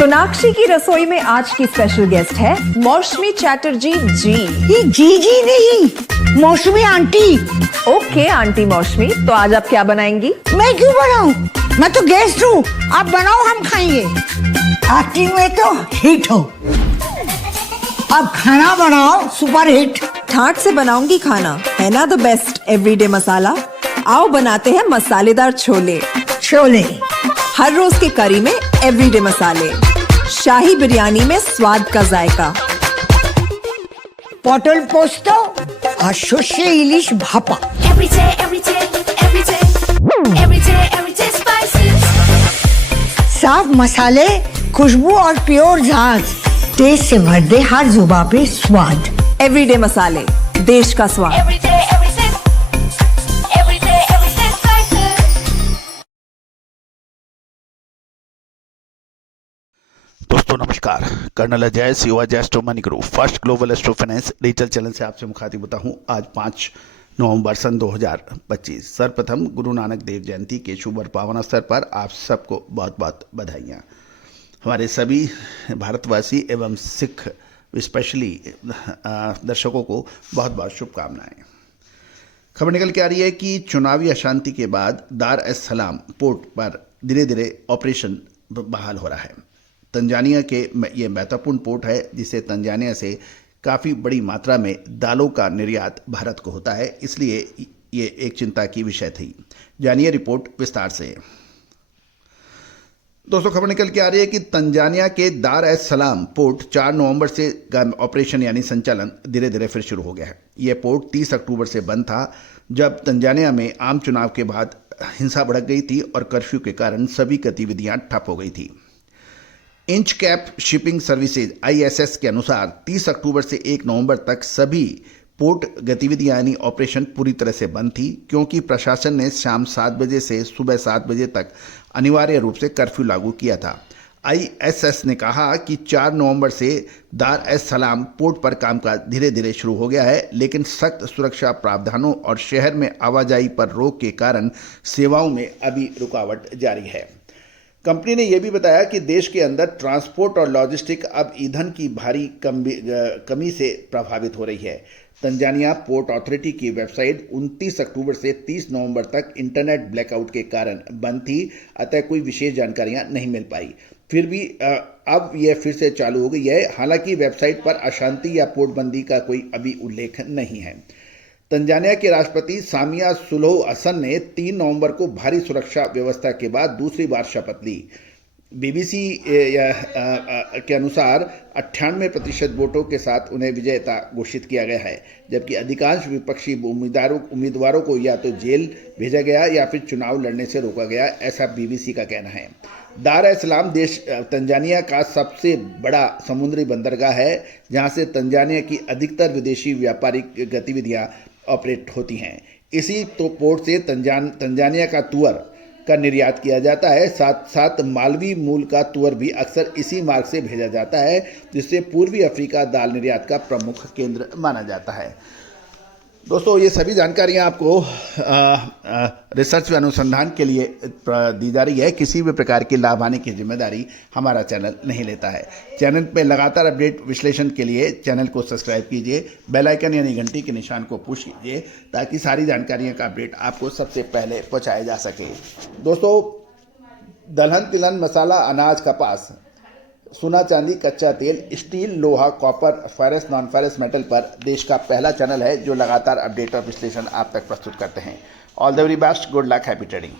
सोनाक्षी की रसोई में आज की स्पेशल गेस्ट है मौसमी चैटर्जी जी। ये जी नहीं, मौसमी आंटी। ओके आंटी मौसमी, तो आज आप क्या बनाएंगी? मैं क्यों बनाऊं? मैं तो गेस्ट हूँ, आप बनाओ हम खाएंगे। एक्टिंग में तो हिट हो, अब खाना बनाओ सुपर हिट। ठाट से बनाऊंगी खाना, है ना द बेस्ट एवरीडे मसाला। आओ बनाते हैं मसालेदार छोले। छोले हर रोज के करी में एवरीडे मसाले, शाही बिरयानी में स्वाद का जायका। পটল পোস্ত আর সর্ষে ইলিশ ভাপা। साफ मसाले, खुशबू और प्योर झाग, टेस्ट से भर दे हर जुबान पे स्वाद। एवरीडे मसाले, देश का स्वाद। दोस्तों नमस्कार, कर्नल अजय युवा astro money group first global astro finance digital channel से आपसे मुखातिब होता हूँ। आज 5 नवंबर सन 2025 सर्वप्रथम गुरु नानक देव जयंती के शुभ और पावन अवसर पर आप सबको बहुत बहुत बधाइयाँ। हमारे सभी भारतवासी एवं सिख स्पेशली दर्शकों को बहुत बहुत शुभकामनाएँ। खबर निकल के आ रही है कि चुनावी अशांति के बाद दार एस सलाम पोर्ट पर धीरे धीरे ऑपरेशन बहाल हो रहा है। तंजानिया के ये महत्वपूर्ण पोर्ट है जिसे तंजानिया से काफ़ी बड़ी मात्रा में दालों का निर्यात भारत को होता है, इसलिए ये एक चिंता की विषय थी। जानिए रिपोर्ट विस्तार से। दोस्तों खबर निकल के आ रही है कि तंजानिया के दार एस सलाम पोर्ट 4 नवंबर से ऑपरेशन यानी संचालन धीरे धीरे फिर शुरू हो गया है। यह पोर्ट 30 अक्टूबर से बंद था, जब तंजानिया में आम चुनाव के बाद हिंसा भड़क गई थी और कर्फ्यू के कारण सभी गतिविधियां ठप हो गई थी। Inch cap shipping services ISS के अनुसार 30 अक्टूबर से 1 नवंबर तक सभी पोर्ट गतिविधियां यानी ऑपरेशन पूरी तरह से बंद थी, क्योंकि प्रशासन ने शाम 7 बजे से सुबह 7 बजे तक अनिवार्य रूप से कर्फ्यू लागू किया था। ISS ने कहा कि 4 नवंबर से दार एस सलाम पोर्ट पर कामकाज धीरे धीरे शुरू हो गया है, लेकिन सख्त सुरक्षा प्रावधानों और शहर में आवाजाही पर रोक के कारण सेवाओं में अभी रुकावट जारी है। कंपनी ने यह भी बताया कि देश के अंदर ट्रांसपोर्ट और लॉजिस्टिक अब ईंधन की भारी कमी से प्रभावित हो रही है। तंजानिया पोर्ट अथॉरिटी की वेबसाइट 29 अक्टूबर से 30 नवंबर तक इंटरनेट ब्लैकआउट के कारण बंद थी, अतः कोई विशेष जानकारियां नहीं मिल पाई। फिर भी अब यह फिर से चालू हो गई है। हालांकि वेबसाइट पर अशांति या पोर्टबंदी का कोई अभी उल्लेख नहीं है। तंजानिया के राष्ट्रपति सामिया सुलुहु हसन ने 3 नवंबर को भारी सुरक्षा व्यवस्था के बाद दूसरी बार शपथ ली। BBC के अनुसार 98% वोटों के साथ उन्हें विजेता घोषित किया गया है, जबकि अधिकांश विपक्षी उम्मीदवारों को या तो जेल भेजा गया या फिर चुनाव लड़ने से रोका गया, ऐसा BBC का कहना है। दार एस सलाम देश तंजानिया का सबसे बड़ा समुद्री बंदरगाह है, जहां से तंजानिया की अधिकतर विदेशी व्यापारिक गतिविधियां ऑपरेट होती हैं। इसी तो पोर्ट से तंजानिया का तुअर का निर्यात किया जाता है। साथ साथ मालवी मूल का तुअर भी अक्सर इसी मार्ग से भेजा जाता है, जिससे पूर्वी अफ्रीका दाल निर्यात का प्रमुख केंद्र माना जाता है। दोस्तों ये सभी जानकारियां आपको रिसर्च व अनुसंधान के लिए दी जा रही है। किसी भी प्रकार की लाभ हानि की जिम्मेदारी हमारा चैनल नहीं लेता है। चैनल पे लगातार अपडेट विश्लेषण के लिए चैनल को सब्सक्राइब कीजिए, बेल आइकन यानी घंटी के निशान को पुश कीजिए, ताकि सारी जानकारियों का अपडेट आपको सबसे पहले पहुँचाया जा सके। दोस्तों दलहन तिलहन मसाला अनाज कपास सोना चांदी कच्चा तेल स्टील लोहा copper ferrous non ferrous metal पर देश का पहला चैनल है जो लगातार अपडेट और विश्लेषण आप तक प्रस्तुत करते हैं। All the very best, good luck, happy trading.